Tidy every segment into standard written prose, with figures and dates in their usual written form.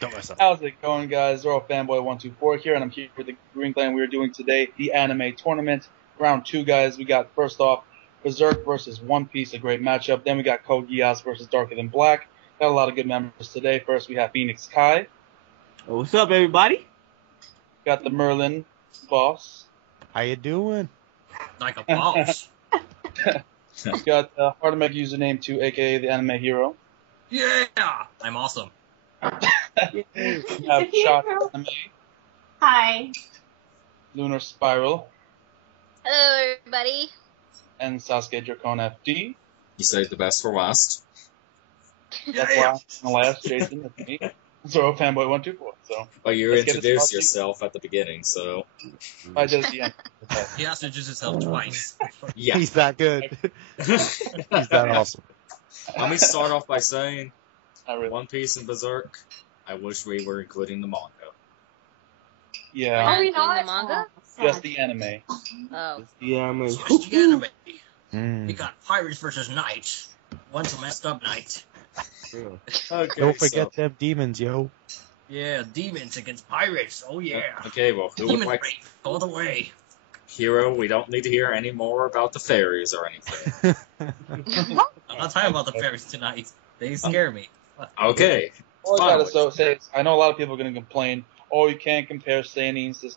Don't mess up. How's it going, guys? Zoro Fanboy 124 here, and I'm here with the Green Clan. We are doing today the anime tournament. Round 2, guys. We got, first off, Berserk versus One Piece, a great matchup. Then we got Code Geass versus Darker Than Black. Got a lot of good members today. First, we have Phoenix Kai. What's up, everybody? Got the Merlin boss. How you doing? Like a boss. We got Hardemeg username 2, aka the anime hero. Yeah! I'm awesome. We have Shot Anime, Hi. Lunar Spiral, Hello, everybody. and Sasuke Dracon FD. You saved the best for last. That's why I'm the last, Jason. That's me. Zoro Fanboy 124. So Well, you Let's get this introduced started. yourself at the beginning, so I did at the end. He has to introduce himself twice. yeah. He's that good. He's that awesome. Let me start off by saying, Not really. One Piece and Berserk, I wish we were including the manga. Yeah, Are we we not? not? The manga? just the anime. Oh. Yeah, man. Switch the anime. We Mm. got pirates versus knights. One's a messed up knight. Okay, Don't forget them demons, yo. Yeah, demons against pirates. Oh yeah. Okay, well, who would Demon like rape all the way. Hero? We don't need to hear any more about the fairies or anything. I'm not talking about the fairies tonight. They scare me. Okay. All I gotta Finally. say is, I know a lot of people are gonna complain. Oh, you can't compare seinens to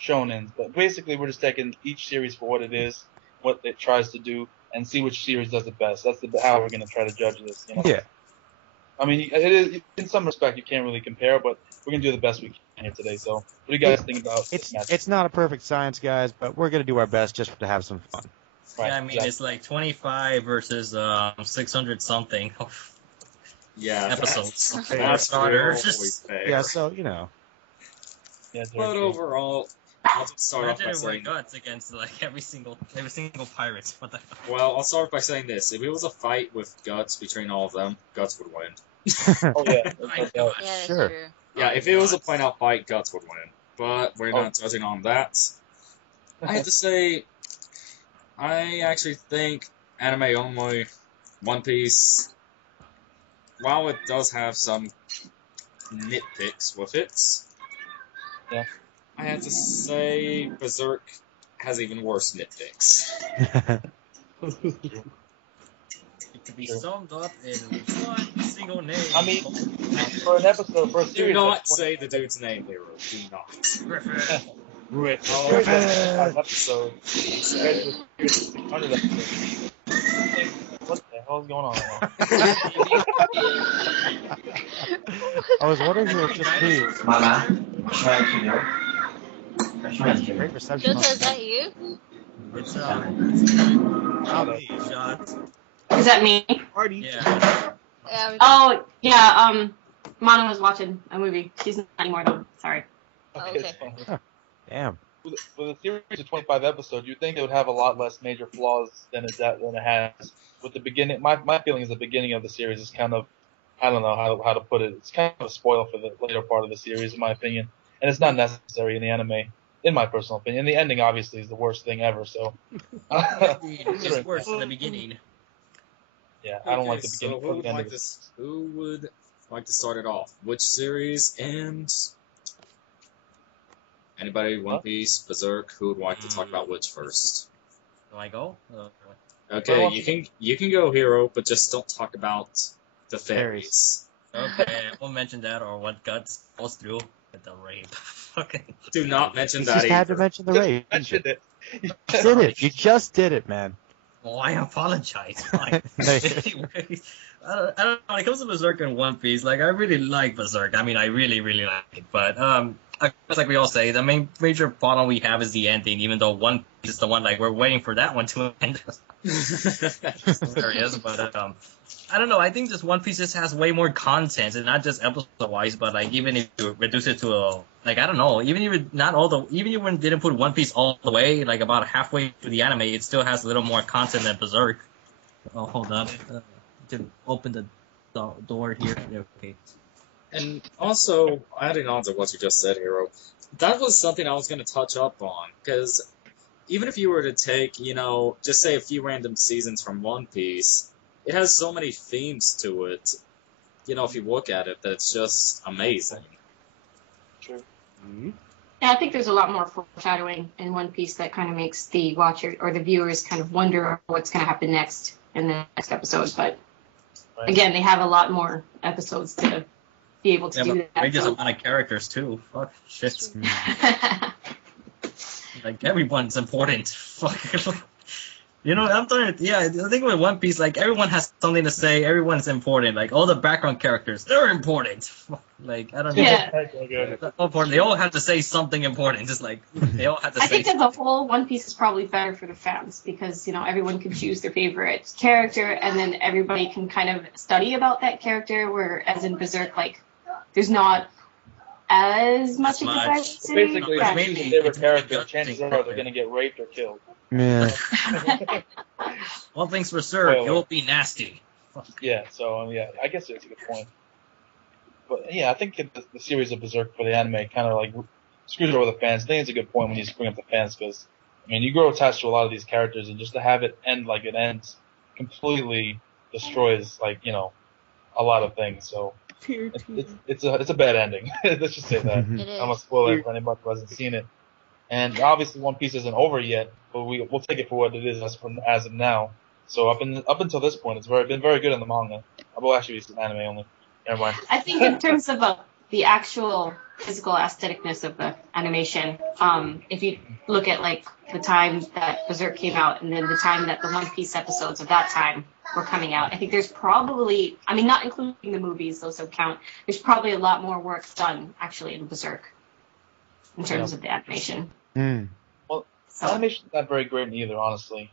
shonens, but basically we're just taking each series for what it is, what it tries to do, and see which series does it best. That's how we're gonna try to judge this. You know? Yeah. I mean, it is in some respect you can't really compare, but we're gonna do the best we can here today. So, what do you guys think about this match? It's not a perfect science, guys, but we're gonna do our best just to have some fun. Right, Yeah, I mean, exactly. it's like 25 versus 600 something Yeah. episodes. That's, For that's starters. really fair. Yeah, so you know. Yeah, it's very But true. overall, I'll just start off Imagine by it were saying, guts against like every single pirates. What the fuck? well, I'll start by saying this. If it was a fight with Guts between all of them, Guts would win. Oh yeah, My that's God. Yeah, that's Sure. true. Yeah, Oh, if it was a God. plain out fight, Guts would win. But we're not judging on that. I have to say, I actually think anime only One Piece, while it does have some nitpicks with it, Yeah. I have to say Berserk has even worse nitpicks. It could be summed up in one single name. I mean, for an episode, for a Do series, not that's say the dude's name, Hero. Do not. Griffin. Rick. Oh, Five episodes. Compared to a series of 600 episodes. What the hell is going on right I was wondering who it just be. Great reception. Jota, is that you? It's Not me. shot. Is that me? Party. Yeah. Yeah, Oh, yeah, Mana was watching a movie. She's not anymore, though. Sorry. now? Okay. It's fine. Damn. With a series of 25 episodes, you'd think it would have a lot less major flaws than it has. With the beginning, my feeling is the beginning of the series is kind of, I don't know how to put it. It's kind of a spoil for the later part of the series, in my opinion, and it's not necessary in the anime, in my personal opinion. The ending obviously is the worst thing ever. So, It's worse than the beginning. yeah, I don't like the So beginning. who or would the end like of to it. who would like to start it off? Which series and anybody? One Huh? Piece, Berserk. Who would like to talk about which first? Do I go? Okay, Well, you can go Hero, but just don't talk about the fairies. Okay, I won't mention that or what Guts goes through with the rape. Fucking. Do not mention You that just had to either. mention the raid. I didn't you? did it. You did it. You just did it, man. Oh, I apologize. Fine. Nice. Anyways, I don't know. When it comes to Berserk and One Piece, like I really like Berserk. I mean, I really, really like it. But I guess like we all say, the main major problem we have is the ending. Even though One Piece is the one like we're waiting for that one to end. Hilarious, but I don't know. I think just One Piece just has way more content, and not just episode wise, but like even if you reduce it to a like I don't know, even if it not all the even if you didn't put One Piece all the way, like about halfway through the anime, it still has a little more content than Berserk. Oh, hold on, to open the door here. Okay. And also, adding on to what you just said, Hero, that was something I was going to touch up on, because even if you were to take, just say a few random seasons from One Piece, it has so many themes to it if you look at it, that's just amazing. True. Mhm. Yeah, I think there's a lot more foreshadowing in One Piece that kind of makes the watcher or the viewers kind of wonder what's going to happen next in the next episode. But Right. again, they have a lot more episodes to be able to Yeah, do but that. ranges So. amount of characters too. Fuck shit. Like everyone's important. Fuck. I'm telling you, yeah, the thing with One Piece, like everyone has something to say, everyone's important. Like all the background characters, they're important. Like I don't know. Yeah. They're all important. They all have to say something important. Just like they all have to I say. think as a whole, One Piece is probably better for the fans because, everyone can choose their favorite character and then everybody can kind of study about that character, whereas in Berserk, like, there's not as much of much. diversity. Basically, Yeah. if you choose your favorite character, chances are they're going to get raped or killed. Yeah. One thing's for sure, Spoiler. you'll be nasty. Yeah, so, yeah, I guess it's a good point. But, yeah, I think the series of Berserk for the anime kind of, like, screws over the fans. I think it's a good point when you bring up the fans because, you grow attached to a lot of these characters, and just to have it end like it ends completely destroys, like, a lot of things. So it's a bad ending. Let's just say that. It is. I'm gonna spoil it for anybody who hasn't seen it. And obviously, One Piece isn't over yet, but we'll take it for what it is as of now. So up until this point, it's been very good in the manga. Well, actually, it's anime only. Never mind. I think in terms of the actual physical aestheticness of the animation, if you look at like the time that Berserk came out and then the time that the One Piece episodes of that time were coming out, I think there's probably, not including the movies, those don't count, there's probably a lot more work done actually in Berserk in terms of the animation. Mm, Animation's not very great either, honestly.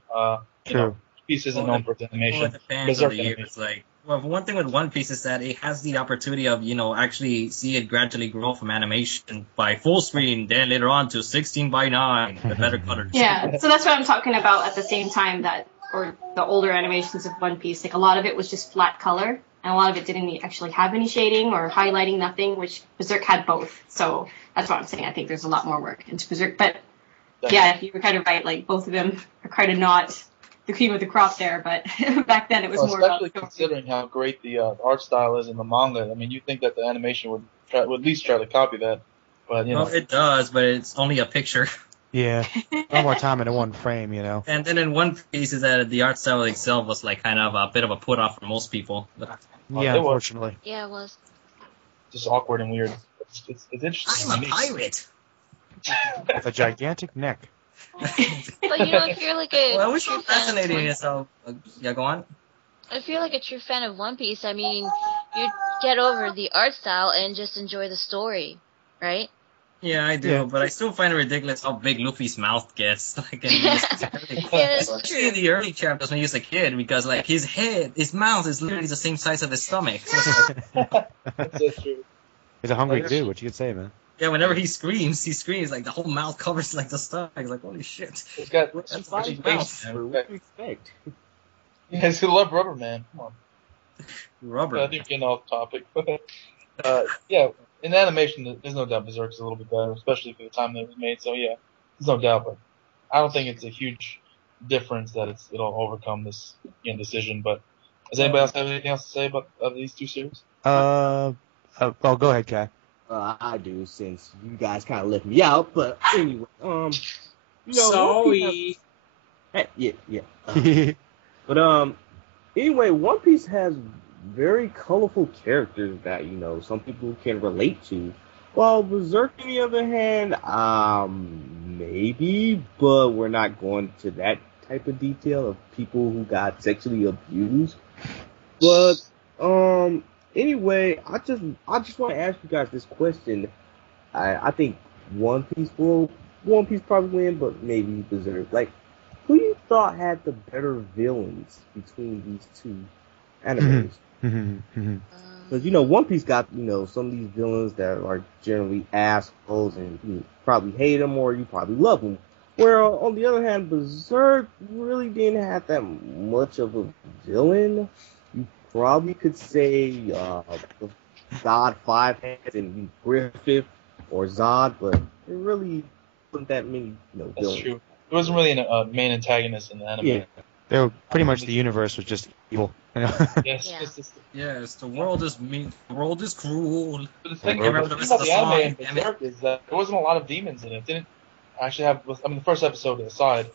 true. Piece isn't known for its Well, animation. it depends on Berserk the years. Like, well, one thing with One Piece is that it has the opportunity of, actually see it gradually grow from animation by full screen, then later on to 16:9, the better colors. Yeah, so that's what I'm talking about at the same time or the older animations of One Piece, like a lot of it was just flat color, and a lot of it didn't actually have any shading or highlighting, nothing, which Berserk had both. So that's what I'm saying. I think there's a lot more work into Berserk. But yeah, you were kind of right. Like both of them are kind of not the cream of the crop there, but back then it was more about especially considering how great the art style is in the manga. You think that the animation would at least try to copy that, but Well, it does, but it's only a picture. Yeah. No more time in one frame, And then in One Piece is that the art style itself was like kind of a bit of a put off for most people. Yeah, it was. unfortunately. Yeah, it was. just awkward and weird. It's interesting. I'm a unique. pirate. With a gigantic neck. But if you're like a Well, it was true fan of fascinating. One- So, yeah, go on. if you're like a true fan of One Piece, you get over the art style and just enjoy the story, right? Yeah, I do, Yeah. but I still find it ridiculous how big Luffy's mouth gets. Like, Yeah, that's especially in the early chapters when he was a kid, because like his mouth is literally the same size of his stomach. So it's like, That's so true. He's a hungry dude. What you could say, man? yeah, whenever he screams like the whole mouth covers like the stomach. Like holy shit. It's got That's some a big big mouth. bass, man. What do you expect? Yeah, he's gonna love Rubber Man. Come on. Rubber. I think getting off topic. Yeah, in animation, there's no doubt Berserk's a little bit better, especially for the time that it was made. So yeah, there's no doubt, but I don't think it's a huge difference that it'll overcome this decision. But does anybody else have anything else to say about these two series? Well, go ahead, Kai. I do, since you guys kind of left me out. But anyway, Sorry. Yeah. But anyway, One Piece has very colorful characters that some people can relate to. While Berserk, on the other hand, maybe, but we're not going to that type of detail of people who got sexually abused. But anyway, I just want to ask you guys this question. I think One Piece probably win, but maybe Berserk. Like, who you thought had the better villains between these two animes? Because, One Piece got, some of these villains that are generally assholes and you probably hate them or you probably love them. Where, on the other hand, Berserk really didn't have that much of a villain. You probably could say the God Five Heads and Griffith or Zod, but there really wasn't that many That's villains. true. There wasn't really a main antagonist in the anime. Yeah. They were pretty much the universe was just evil Yes, Yeah. Yes, the world is mean. The world is cruel. But the thing, I remember the the thing rest of about the the anime song. in Berserk is that there wasn't a lot of demons in it. It didn't actually have. I mean, the first episode aside,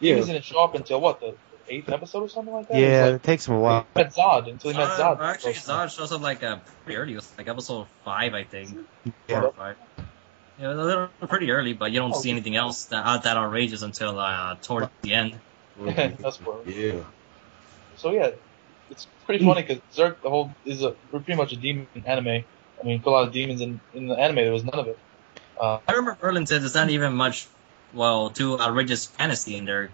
demons didn't show up until what, the 8th episode or something like that. It was Yeah, like it takes him a while. he met Zod until he met Zod. Actually, Zod shows up like pretty early. It was like episode 5, I think. 4 Yeah. or 5. Yeah, it was a little pretty early, but you don't see anything else that outrageous until toward the end. That's what. Yeah. So yeah, it's pretty funny because Berserk is pretty much a demon anime. I mean, for a lot of demons in the anime, there was none of it. I remember Berlin said there's not even much, too outrageous fantasy in there.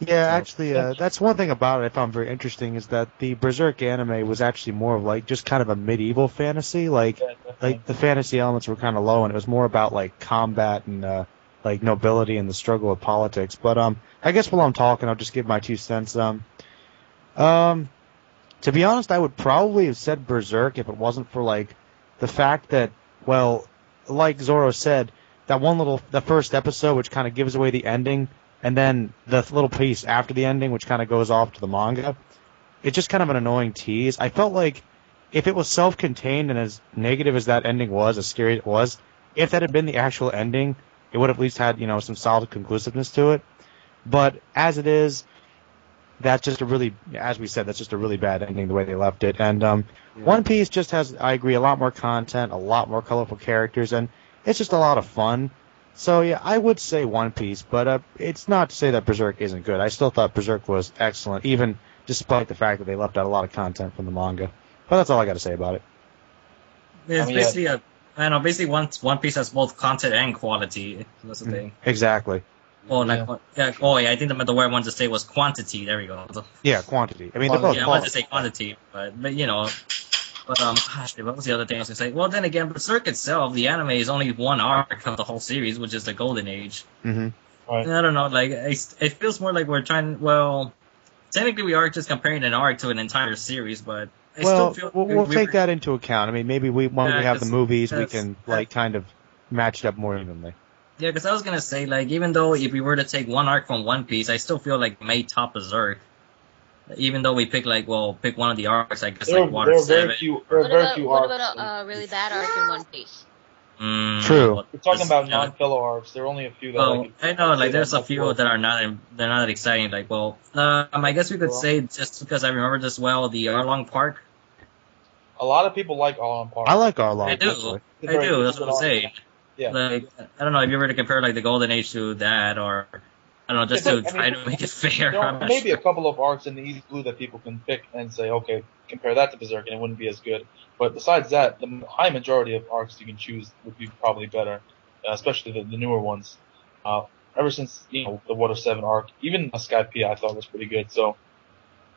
Yeah, So- actually, that's one thing about it I found very interesting is that the Berserk anime was actually more of like just kind of a medieval fantasy. Yeah, definitely. Like the fantasy elements were kind of low, and it was more about like combat and like nobility and the struggle with politics. But I guess while I'm talking, I'll just give my 2 cents. To be honest, I would probably have said Berserk if it wasn't for like the fact that, well, like Zoro said, the first episode which kind of gives away the ending, and then the little piece after the ending which kind of goes off to the manga, it's just kind of an annoying tease. I felt like if it was self-contained and as negative as that ending was, as scary as it was, if that had been the actual ending, it would have at least had, some solid conclusiveness to it. But as it is, that's just as we said, that's just a really bad ending the way they left it. And One Piece just has, I agree, a lot more content, a lot more colorful characters, and it's just a lot of fun. So yeah, I would say One Piece, but it's not to say that Berserk isn't good. I still thought Berserk was excellent, even despite the fact that they left out a lot of content from the manga. But that's all I got to say about it. It's I mean, basically basically One Piece has both content and quality. That's the thing. Exactly. Oh, Yeah. I think the word I wanted to say was quantity. There we go. Yeah, quantity. I mean, they're both Yeah, I wanted to say quantity, but what was the other thing I was gonna say? Well, then again, Berserk itself, the anime is only one arc of the whole series, which is the Golden Age. Mm-hmm. Right. I don't know, like it feels more like we're trying. Well, technically, we are just comparing an arc to an entire series, but I Well, still feel we'll take that into account. I mean, maybe when we have the movies, we can kind of match it up more evenly. Yeah, because I was gonna say, like, even though if we were to take one arc from One Piece, I still feel like it may top Berserk. Even though we pick one of the arcs, I guess There like Water are 7. very few What arcs. about a really bad arc in One Piece? True. We're talking about yeah. non-filler arcs. There are only a few that. Well, like, I know, like, there's a that's few cool. that are not that exciting. Like, I guess we could say, just because I remember this well, the Arlong Park. A lot of people like Arlong Park. I like Arlong. I do. actually. It's I very do. good That's what I'm arc. saying. Yeah. Like, I don't know if you were to compare like the Golden Age to that, or I don't know, just Yeah, to but, I try mean, to make it fair. There I'm are not maybe sure. a couple of arcs in the East Blue that people can pick and say, okay, compare that to Berserk, and it wouldn't be as good. But besides that, the high majority of arcs you can choose would be probably better, especially the newer ones. Ever since the Water 7 arc, even Skypiea I thought was pretty good. So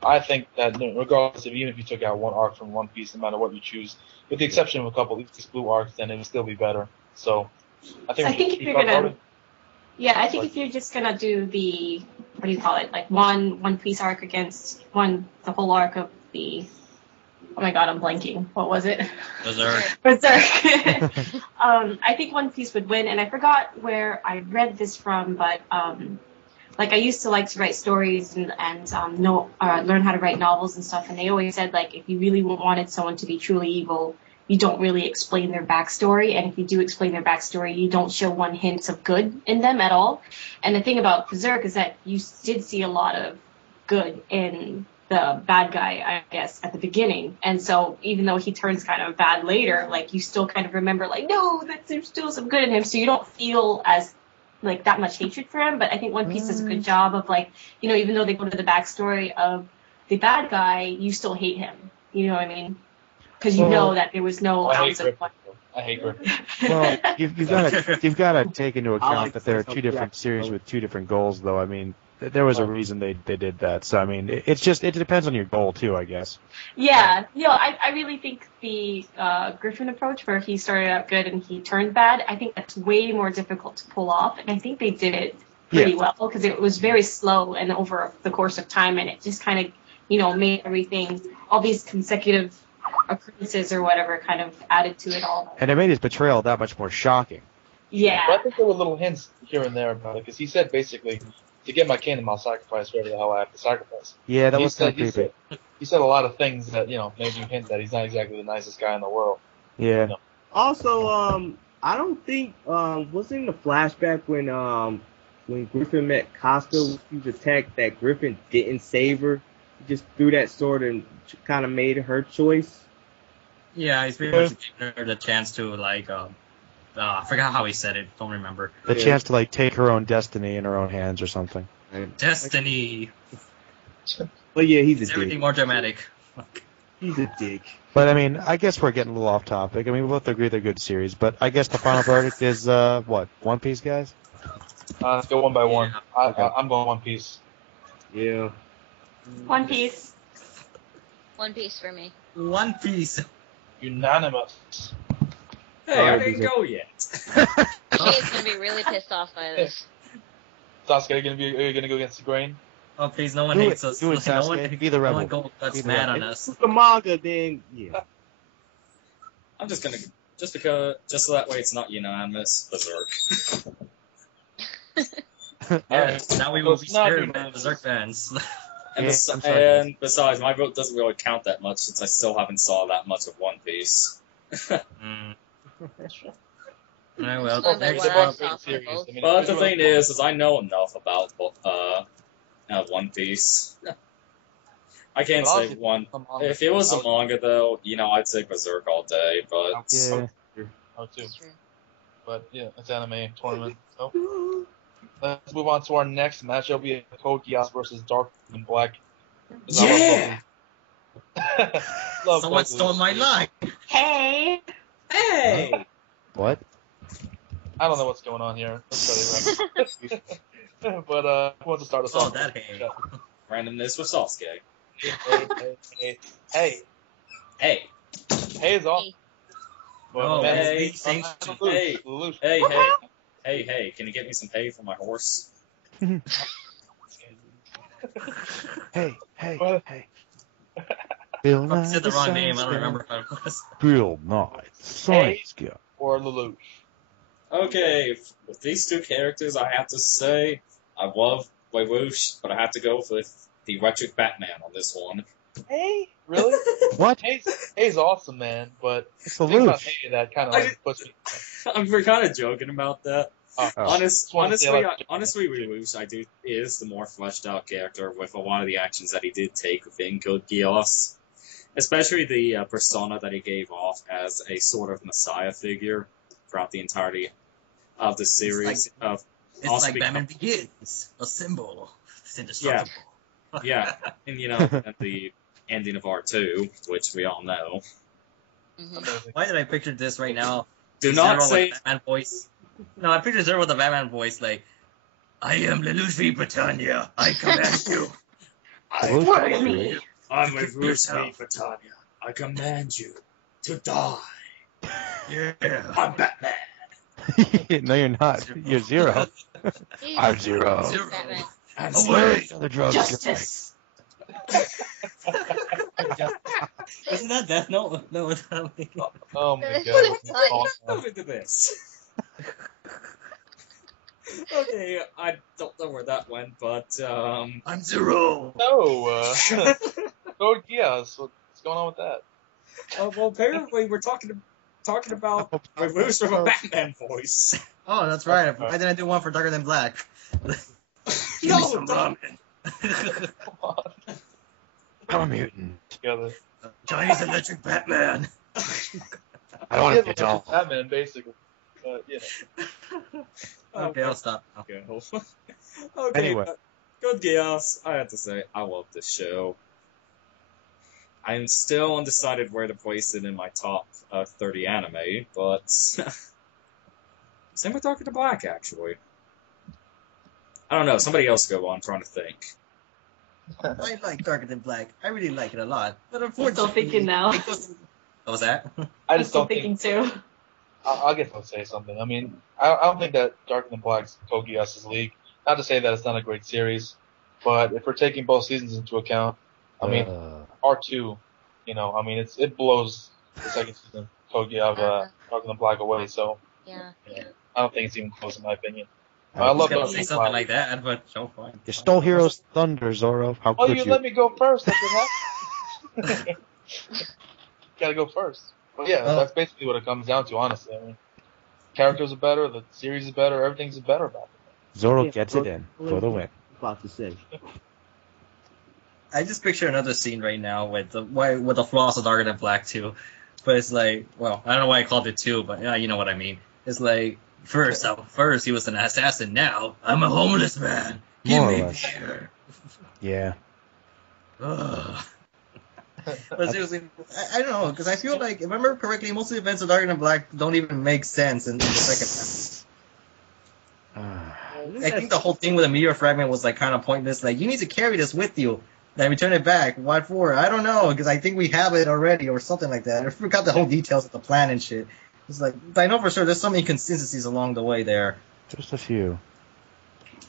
I think that regardless of even if you took out one arc from One Piece, no matter what you choose, with the exception of a couple of East Blue arcs, then it would still be better. So I think if you're gonna, if you're just gonna do the, what do you call it, like one Piece arc against the whole arc of the, oh my god, I'm blanking. What was it? Berserk. Berserk. I think One Piece would win, and I forgot where I read this from, but like I used to like to write stories and learn how to write novels and stuff, and they always said like if you really wanted someone to be truly evil, you don't really explain their backstory, and if you do explain their backstory, you don't show one hint of good in them at all. And the thing about Berserk is that you did see a lot of good in the bad guy, I guess, at the beginning. And so even though he turns kind of bad later, like you still kind of remember like, no, there's still some good in him. So you don't feel as like that much hatred for him. But I think One Piece does a good job of like, even though they go to the backstory of the bad guy, you still hate him. You know what I mean? Because you know that there was no ounce of fun. I hate Grip. Well, you've got to take into account like that there are myself, two different yeah. series with two different goals, though. I mean, there was a reason they did that. So I mean, it depends on your goal too, I guess. Yeah, I really think the Griffin approach, where he started out good and he turned bad, I think that's way more difficult to pull off, and I think they did it pretty well because it was very slow and over the course of time, and it just kind of made everything, all these consecutive occurrences or whatever, kind of added to it all. And it made his betrayal that much more shocking. Yeah. But I think there were little hints here and there about it, because he said basically, to get my kingdom, I'll sacrifice whoever the hell I have to sacrifice. Yeah, that He was kind said- of creepy. he said a lot of things that made you hint that he's not exactly the nicest guy in the world. Yeah. No. Also, I don't think was in the flashback when Griffin met Costa with huge attack that Griffin didn't save her. He just threw that sword and kind of made her choice. Yeah, he's pretty much giving her the chance to I forgot how he said it. Don't remember. The chance to take her own destiny in her own hands or something. Destiny. But yeah, he's a It's dick. everything more dramatic. He's a dick. But I mean, I guess we're getting a little off topic. I mean, we both agree they're good series. But I guess the final verdict is what? One Piece, guys? Let's go one by one. Okay. I'm going One Piece. Yeah. One Piece. One Piece for me. One Piece. Unanimous. Hey, I didn't go yet. She's gonna be really pissed off by this. Sasuke, are you gonna go against the grain? Oh, please, no one Do hates it. us. Do it, No Sasuke. one, Be the no rebel. one gets Be the mad rebel. on If us. it's the manga, then yeah. I'm just gonna just so that way it's not unanimous. Berserk. Alright. Now we will be It's not scared by unanimous. Berserk fans. And, Yeah, bes- I'm sorry, guys. and besides, my vote doesn't really count that much since I still haven't saw that much of One Piece. Mm. Well, Not that They're well, both great soft series. levels. I mean, But if the you thing really- is I know enough about One Piece. I can't But say honestly, one. I'm on If it was a I would- manga, though, I'd say Berserk all day. But Yeah. Oh, too. It's true. But yeah, it's anime tournament. So let's move on to our next matchup. We have Code Geass versus Dark and Black. Yeah! Love someone both of stole these. my line. Hey. hey, What? I don't know what's going on here. Let's try this out. But who wants to start us Oh, off? that hey. randomness with Sasuke. Hey. Hey, Hey is off. Hey. Well, Oh, man, hey, it's hey, Lelouch. hey, can you get me some hay for my horse? Hey, hey, What? hey. Bill I Nye said the wrong Science name. I don't Guy. remember how it was. Bill Nye Science Guy. Or Lelouch. Okay, with these two characters, I have to say I love Lelouch, but I have to go with the Electric Batman on this one. Hey? Really? What? Hay's awesome, man. But It's the thing about Lelouch. Hay that kind of I- puts me. We're kind of joking about that. Oh. Just wanted to say, Honestly, Lelouch is the more fleshed out character with a lot of the actions that he did take within Code Geass, especially the persona that he gave off as a sort of messiah figure throughout the entirety of the series. It's Also like become- Batman Begins, a symbol. It's indestructible. Yeah, and at the ending of R2, which we all know. Mhm. amazing. Why did I picture this right now? Do not Zero say with Batman voice. No, I picture Zero with the Batman voice, like, I am Lelouch V. Britannia. I command you. Lelouch Work is me. great. I'm with Bruce Lee, Britannia. I command you to die. Yeah. I'm Batman. No, you're not. You're Zero. He's I'm Zero. Zero. Batman. I'm Away. The drugs Justice. Isn't that Death Note? No, it's not. Oh my That's god. what it's That's like. awesome. Look at this. Okay, I don't know where that went, but I'm Zero. No, Code Geass. What's going on with that? well, apparently we're talking about Lelouch from a Batman voice. Oh, that's right. Why didn't I do one for Darker Than Black? Give me some ramen. Come on. I'm a mutant. Together. Chinese Electric Batman. I don't want to Yeah, get all. Batman, basically. Okay, I'll stop. now. Okay. Okay. Anyway. Good Geass. I have to say, I love this show. I'm still undecided where to place it in my top 30 anime, but same with Darker Than Black, actually. I don't know. Somebody else go on. I'm trying to think. I like Darker Than Black. I really like it a lot. But I'm still unfortunately, thinking now. What was that? I I'm just still don't think. thinking too. I guess I'll say something. I mean, I don't think that Darker Than Black's Code Geass' league. Not to say that it's not a great series, but if we're taking both seasons into account, I mean, R2, I mean, it blows the second season of Code Geass, Darker Than Black away. So Yeah. I don't think it's even close in my opinion. I I I was love gonna Darker say Than something Black. like that, but so fine. You stole Hero's thunder, Zoro. How Oh, could you you? let me go first. That's what Gotta go first. But yeah, that's basically what it comes down to, honestly. I mean, characters are better, the series is better, everything's better about it. Zoro gets it in for the win. About to say. I just picture another scene right now with the flaws of Darker Than Black 2. But it's like, well, I don't know why I called it 2, but yeah, you know what I mean. It's like, first he was an assassin, now I'm a homeless man. Give More or me less. beer. Yeah. Ugh. But seriously, I don't know, because I feel like, if I remember correctly, most of the events of Darker Than Black don't even make sense in the second half. I think the whole thing with the meteor fragment was like kind of pointless. Like, you need to carry this with you. Then return it back. What for? I don't know, because I think we have it already or something like that. I forgot the whole details of the plan and shit. It's like, I know for sure there's some inconsistencies along the way there. Just a few.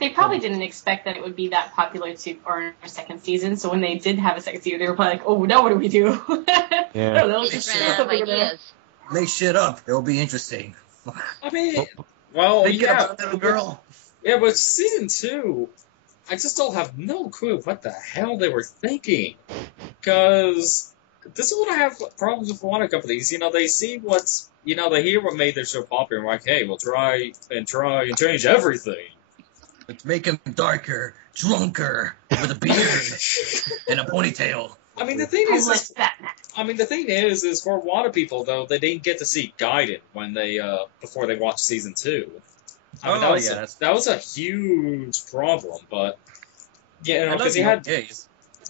They probably didn't expect that it would be that popular or a second season. So when they did have a second season, they were probably like, "Oh, now what do we do?" Yeah. I don't know. They just ran out of ideas. Make shit up. It'll be interesting. I mean, well, Thinking yeah, about that little girl. yeah, but season 2, I just don't have no clue what the hell they were thinking. Because this is what I have problems with a lot of companies. You know, they see what's, you know, they hear what made their show popular and like, hey, we'll try and change everything. Let's make him darker, drunker, with a beard and a ponytail. I mean, the thing Homeless is, Batman. is for a lot of people though, they didn't get to see Gaiden when they before they watched season 2. I mean, that was a huge problem, but yeah, you know, because you had the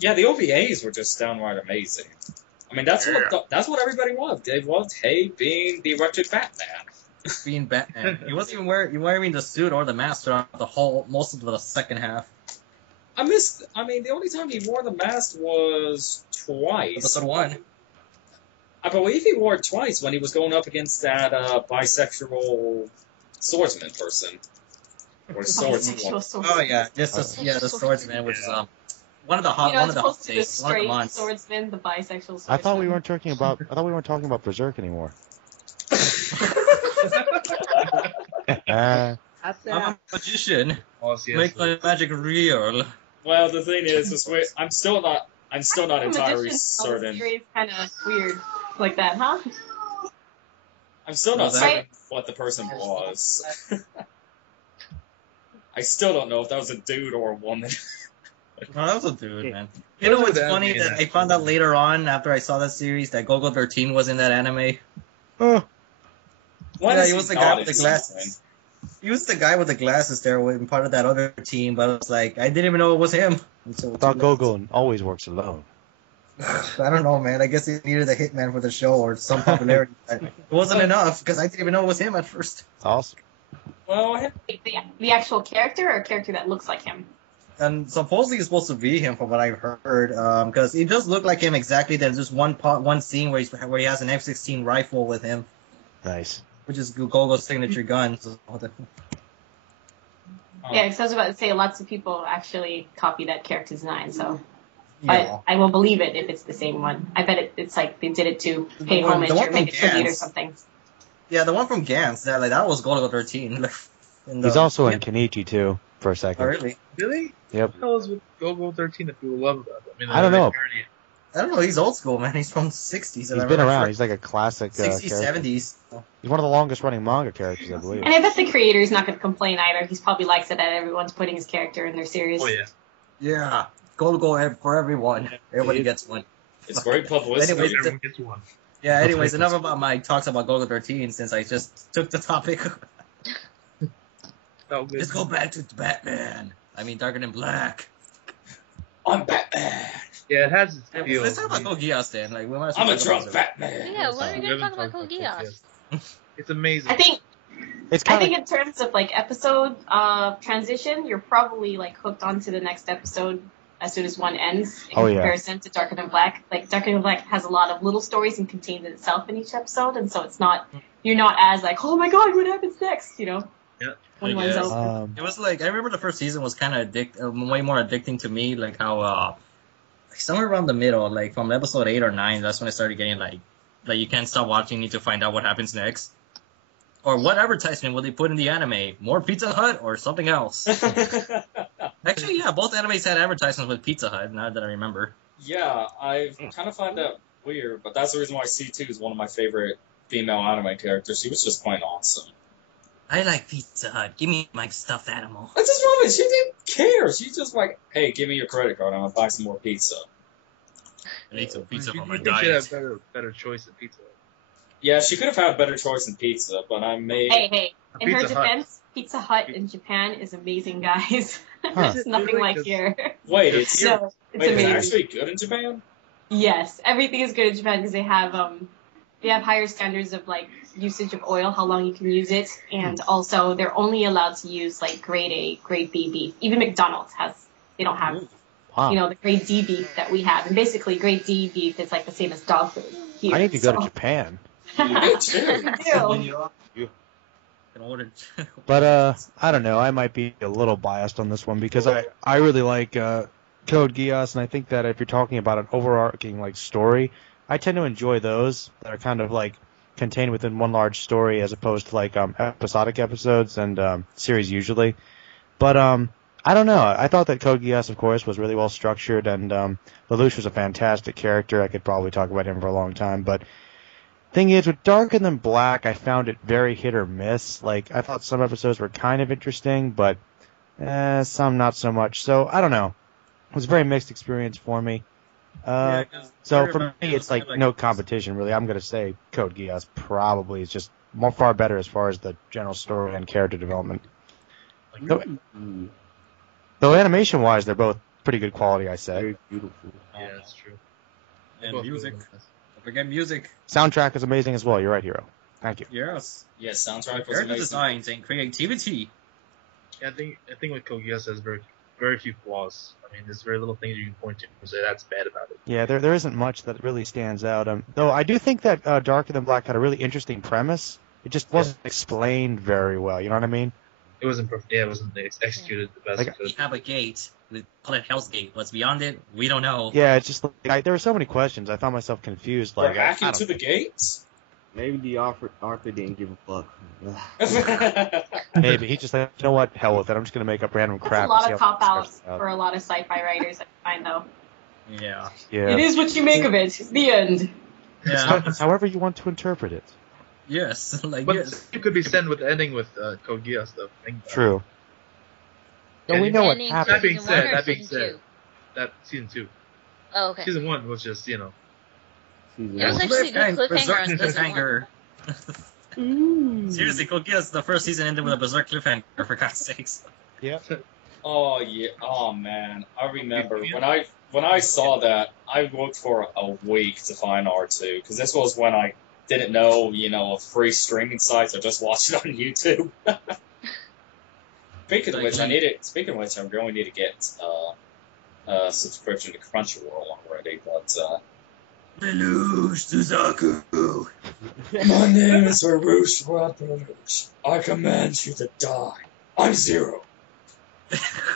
OVAs were just downright amazing. I mean, that's what everybody loved. They loved being the electric Batman. Being Batman. He wasn't even wearing the suit or the mask throughout most of the second half. I mean, the only time he wore the mask was twice. Episode 1. I believe he wore it twice when he was going up against that bisexual swordsman person. Or swordsman. Bisexual swordsman. Oh yeah, the swordsman, which is one of the hot As opposed to the takes, one of the straight months. swordsman, the bisexual swordsman. I thought we weren't talking about Berserk anymore. I'm a magician. Make my magic real. Well, the thing is I'm still not entirely certain. Series kind of weird like that, huh? I'm still not Right. certain what the person was. I still don't know if that was a dude or a woman. No, that was a dude, man. You know what's funny that I found out later on after I saw that series that Gogo 13 was in that anime. Oh, Why He was the guy with the glasses. He was the guy with the glasses there with part of that other team, but I was like, I didn't even know it was him. I thought Gogo always works alone. I don't know, man. I guess he needed a hitman for the show or some popularity. It wasn't enough because I didn't even know it was him at first. Awesome. Well, The actual character or a character that looks like him? And supposedly it's supposed to be him, from what I've heard, because he does look like him exactly. There's just one scene where he has an F-16 rifle with him, Nice. which is Gogo's signature gun. So, Yeah, because I was about to say lots of people actually copy that character design, so. yeah. But I will believe it if it's the same one. I bet it's like they did it to pay The one- homage the one or make a from tribute or Geass. something. Yeah, the one from Gans, that was Gogo 13. He's also in Kenichi too, for a second. Oh, really? Really? Yep. What the hell is with Go-Go 13 that people love about it? I don't know. I don't know. He's old school, man. He's from the 60s. He's been around. He's like a classic 60s, character. 70s. He's one of the longest running manga characters, I believe. And I bet the creator's not going to complain either. He probably likes it that everyone's putting his character in their series. Oh, yeah. Yeah. Gogo for everyone. Everybody gets one. it's great publicity. Anyways, Everyone gets one. Yeah, anyways, enough about my talks about Gogo 13 since I just took the topic. Oh, good. Let's go back to Batman. I mean, Darker Than Black. I'm Batman. Yeah, it has its feel. Let's talk about Geass then. Like, we might as well I'm a talk drunk about Batman. Yeah, when are we We gonna haven't talk about talked Code about Geass? It's amazing. I think It's I kind think of in terms of like episode transition, you're probably like hooked onto the next episode as soon as one ends in Oh, yeah. comparison to Darker Than Black. Like Darker Than Black has a lot of little stories and contains itself in each episode, and so it's not you're not as like, oh my god, what happens next? You know, Yeah, when I one's guess. over. It was like, I remember the first season was kind of way more addicting to me, like how, like somewhere around the middle, like from episode 8 or 9, that's when I started getting like you can't stop watching, you need to find out what happens next. Or what advertisement will they put in the anime? More Pizza Hut or something else? Actually, yeah, both animes had advertisements with Pizza Hut, now that I remember. Yeah, I kind of find that weird, but that's the reason why C2 is one of my favorite female anime characters. She was just plain awesome. I like Pizza Hut. Give me my stuffed animal. I just love it. She didn't care. She's just like, hey, give me your credit card. I'm gonna buy some more pizza. I need some pizza for my You think she'd have diet. better choice than pizza? Yeah, she could have had a better choice in pizza, but I made. Hey, in her Pizza Hut. defense, Pizza Hut in Japan is amazing, guys. Huh. It's nothing like here. Wait, it's So, it's wait, it's amazing. actually good in Japan? Yes, everything is good in Japan because they have higher standards of like usage of oil, how long you can use it, and also they're only allowed to use like grade A, grade B beef. Even McDonald's they don't have Wow. the grade D beef that we have, and basically grade D beef is like the same as dog food here. I need to go to So- Japan. Me too. You do. Can order. But I don't know. I might be a little biased on this one because I really like Code Geass, and I think that if you're talking about an overarching like story, I tend to enjoy those that are kind of like contained within one large story as opposed to like episodic episodes and series usually. But I don't know. I thought that Code Geass, of course, was really well structured, and Lelouch was a fantastic character. I could probably talk about him for a long time, but thing is, with Darker Than Black, I found it very hit or miss. Like, I thought some episodes were kind of interesting, but some not so much. So, I don't know. It was a very mixed experience for me. So, for me, it's like no competition, really. I'm going to say Code Geass probably is just far better as far as the general story and character development. Though animation-wise, they're both pretty good quality, I say. Very beautiful. Yeah, that's true. And Both music. really nice. Don't forget music. Soundtrack is amazing as well. You're right, Hero. Thank you. Yes. Yeah, soundtrack was Character amazing. designs and creativity. Yeah, I think with Kogias has very few flaws. I mean, there's very little things you can point to and say that's bad about it. Yeah, there isn't much that really stands out. Though I do think that Darker Than Black had a really interesting premise. It just wasn't explained very well. You know what I mean? It wasn't perfect. Yeah, it wasn't executed the best Like, it could. We have a gate. We call it Hell's Gate. What's beyond it, we don't know. Yeah, it's just like there were so many questions. I found myself confused. We're Like, hacking I to don't- the gates? Maybe the Arthur didn't give a fuck. maybe he just like, you know what? Hell with it. I'm just gonna make up random That's crap. a lot and of see how cop it outs starts out. for a lot of sci-fi writers, I find though. Yeah. Yeah. It is what you make of it. The end. Yeah. However you want to interpret it. Yes. Like But yes. it could be sent with the ending with Kogias stuff. True. No, Yeah, we you- know what Ending happened. That being season one said, or that being season said, two? that season 2. Oh, okay. Season 1 was just It was Season actually a good cliffhanger Berserk on season cliffhanger. Seriously, Code Geass, the first season ended with a Berserk cliffhanger, for God's sakes. Yeah. Oh yeah. Oh man. I remember when I saw that, I looked for a week to find R2 because this was when I didn't know, of free streaming sites. I just watched it on YouTube. Speaking of which, I'm going to need to get a subscription to Crunchyroll already. But Lelouch Suzaku. my name is Harush Lelouch. I command you to die. I'm Zero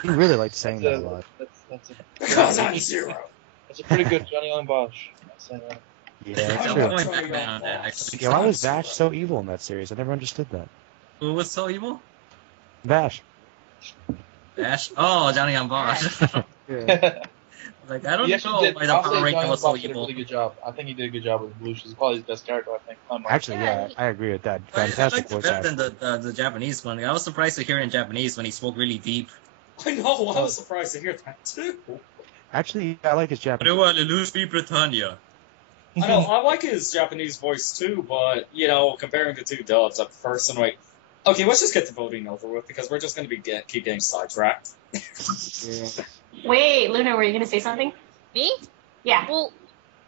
You really liked saying that a lot. that's because I'm Zero. a pretty good Johnny Young Bosch. Yeah, At that's some true. point, Batman on that, actually. Yeah, why was Vash so evil in that series? I never understood that. Who was so evil? Vash. Ash? Oh, Johnny on Bosch. Yeah. Like, I don't He know actually did. why the I'll say Power Ranger Johnny was so Bosch did a evil. really good job. I think he did a good job with Lelouch. He's probably his best character, I think. Actually, yeah, I agree with that. Fantastic I liked voice it better acting. than the Japanese one. I was surprised to hear it in Japanese when he spoke really deep. I know. I was surprised to hear that too. Actually, I like his Japanese. Lelouch v Britannia. I know. I like his Japanese voice too, but comparing the two dubs, I personally. Okay, let's just get the voting over with because we're just going to keep getting sidetracked. Yeah. Wait, Luna, were you gonna say something? Me? Yeah. Well,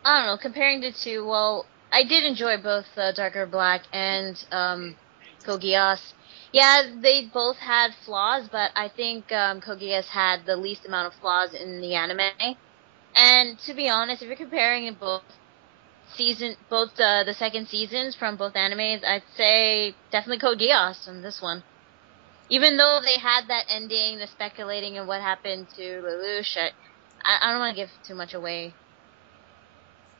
I don't know. Comparing the two, well, I did enjoy both Darker Black and Code Geass. Yeah, they both had flaws, but I think Code Geass had the least amount of flaws in the anime. And to be honest, if you're comparing both the second seasons from both animes, I'd say definitely Code Geass on this one. Even though they had that ending, the speculating of what happened to Lelouch, I don't want to give too much away.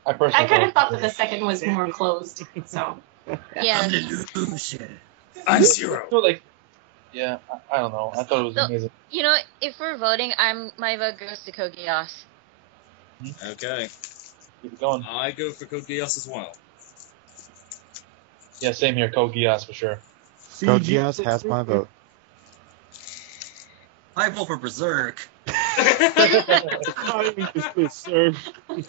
I personally I kind of thought that the second was more closed, so. Yeah. Lelouch. I'm Zero. Yeah, I don't know. I thought it was So- amazing. If we're voting, my vote goes to Code Geass. Okay. Keep it going. I go for Code Geass as well. Yeah, same here. Code Geass for sure. Code Geass has my vote. I vote for Berserk. I mean, this sir. It's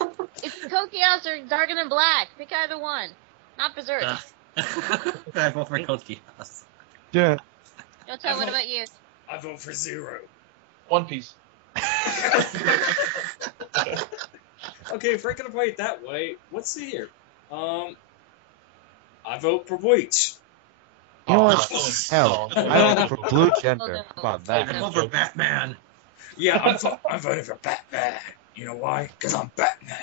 Code Geass or Darker Than Black. Pick either one. Not Berserk. I vote for Code Geass. Yeah. Don't tell. What about you? I vote for Zero. One Piece. Okay, if we're gonna play it that way, let's see here. I vote for Bleach. You know what? Oh, Hell, no. I vote for Blue Gender. Oh, no. How about I that? vote for Batman. Yeah, I'm voting for Batman. You know why? Because I'm Batman.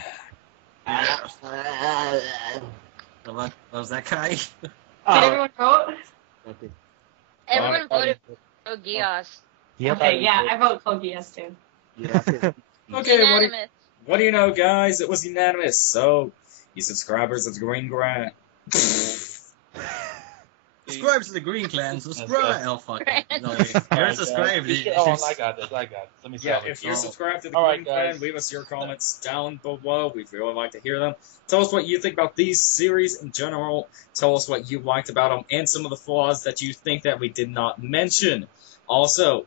What was that, Kai? Did everyone vote? Nothing. Everyone voted for Code Geass. Yep. Okay, yeah, I vote Kogias too. Yeah. Okay, Unanimous. what do you know, guys? It was unanimous. So, you subscribers of Green Grant. Subscribe to the Green Clan. Subscribe. Oh fuck. No, wait. All You're right, subscribed. guys. Oh, I got this. Let me see. Yeah, if you're subscribed to the All right, Green Clan, guys. leave us your comments down below. We'd really like to hear them. Tell us what you think about these series in general. Tell us what you liked about them and some of the flaws that you think that we did not mention. Also,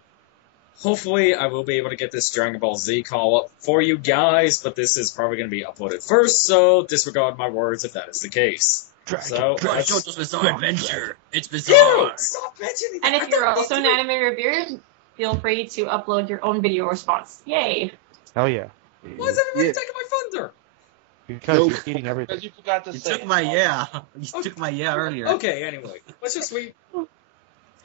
hopefully I will be able to get this Dragon Ball Z call up for you guys, but this is probably going to be uploaded first, so disregard my words if that is the case. So, Try JoJo's Bizarre Adventure. It's bizarre. Dude, stop mentioning And that. if you're also an anime reviewer, feel free to upload your own video response. Yay! Hell yeah. Why is everybody taking my thunder? Because Nope. you're eating everything. Because you forgot to You say. took my yeah. You took my yeah earlier. Okay, anyway, let's just read.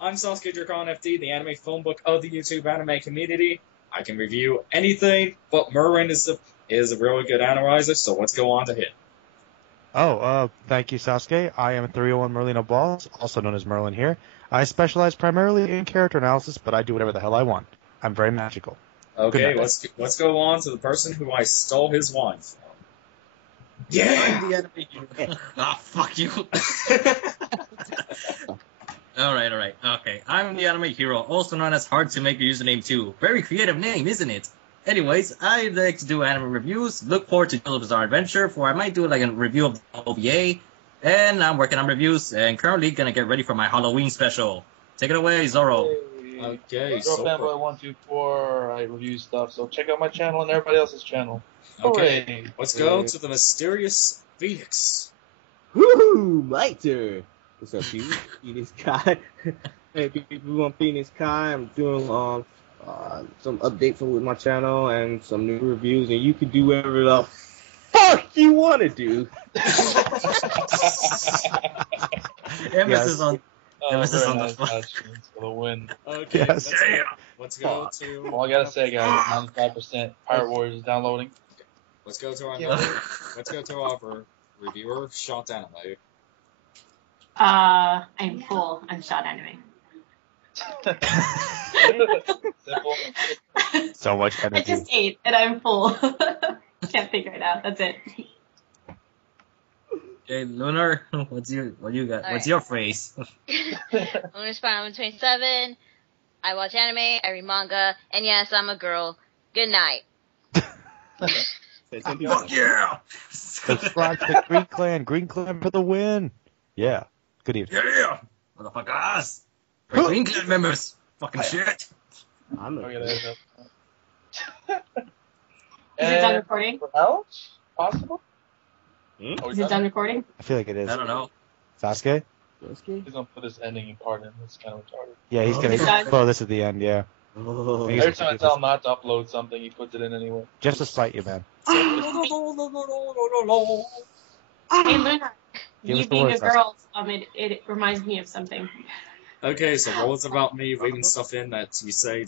I'm Sasuke Dragon FD, the anime phone book of the YouTube anime community. I can review anything, but Merwin is a really good analyzer, so let's go on to him. Thank you, Sasuke. I am 301 Merlino Balls, also known as Merlin here. I specialize primarily in character analysis, but I do whatever the hell I want. I'm very magical. Okay, Good night. let's go on to the person who I stole his wine from. Yeah! I'm the anime. Ah, fuck you. Alright. Okay. I'm the anime hero, also known as Hard to Make a Username too. Very creative name, isn't it? Anyways, I like to do anime reviews. Look forward to JoJo's Bizarre Adventure, for I might do like a review of the OVA. And I'm working on reviews, and currently gonna get ready for my Halloween special. Take it away, Zoro. Okay, Girl so Fanboy 124. I review stuff, so check out my channel and everybody else's channel. okay, Hooray. let's go to the mysterious Phoenix. Woohoo! My turn. What's up, dude? Phoenix Kai. Hey, people, I'm Phoenix Kai. I'm doing some updates with my channel and some new reviews, and you can do whatever the fuck you want to do. Emphasis on. Emphasis Very on the nice fuck. touchdowns for the win. Okay, Yes. let's go to All I gotta say, guys, 95% Pirate Warriors is downloading. let's go to our Yeah. let's go to our reviewer Shot Anime. I'm full. I'm shot anime. Simple. So much I energy. just ate and I'm full. Can't think right now. That's it. Okay, Lunar, what you got? What's Alright. your phrase? I'm Spider-Man 27. I watch anime, I read manga, and yes, I'm a girl. Good night. Fuck yeah! Subscribe to Green Clan. Green Clan for the win. Yeah. Good evening. Yeah! Motherfuckers! We're Green Clan members! Fucking shit! I'm a Okay, there you go. Is it done And recording? for Alex, possible? Oh, Is it done recording? I feel like it is. I don't know. Sasuke? Okay. He's gonna put his ending part in. It's kind of retarded. Yeah, he's Oh. going It's to done. throw this at the end, yeah. Oh. He's- Every time I tell him not to upload something, he puts it in anyway. Just to spite you, man. Hey, Luna, Give you us the being a words, girl, it reminds me of something. Okay, so what was about me reading stuff in that you say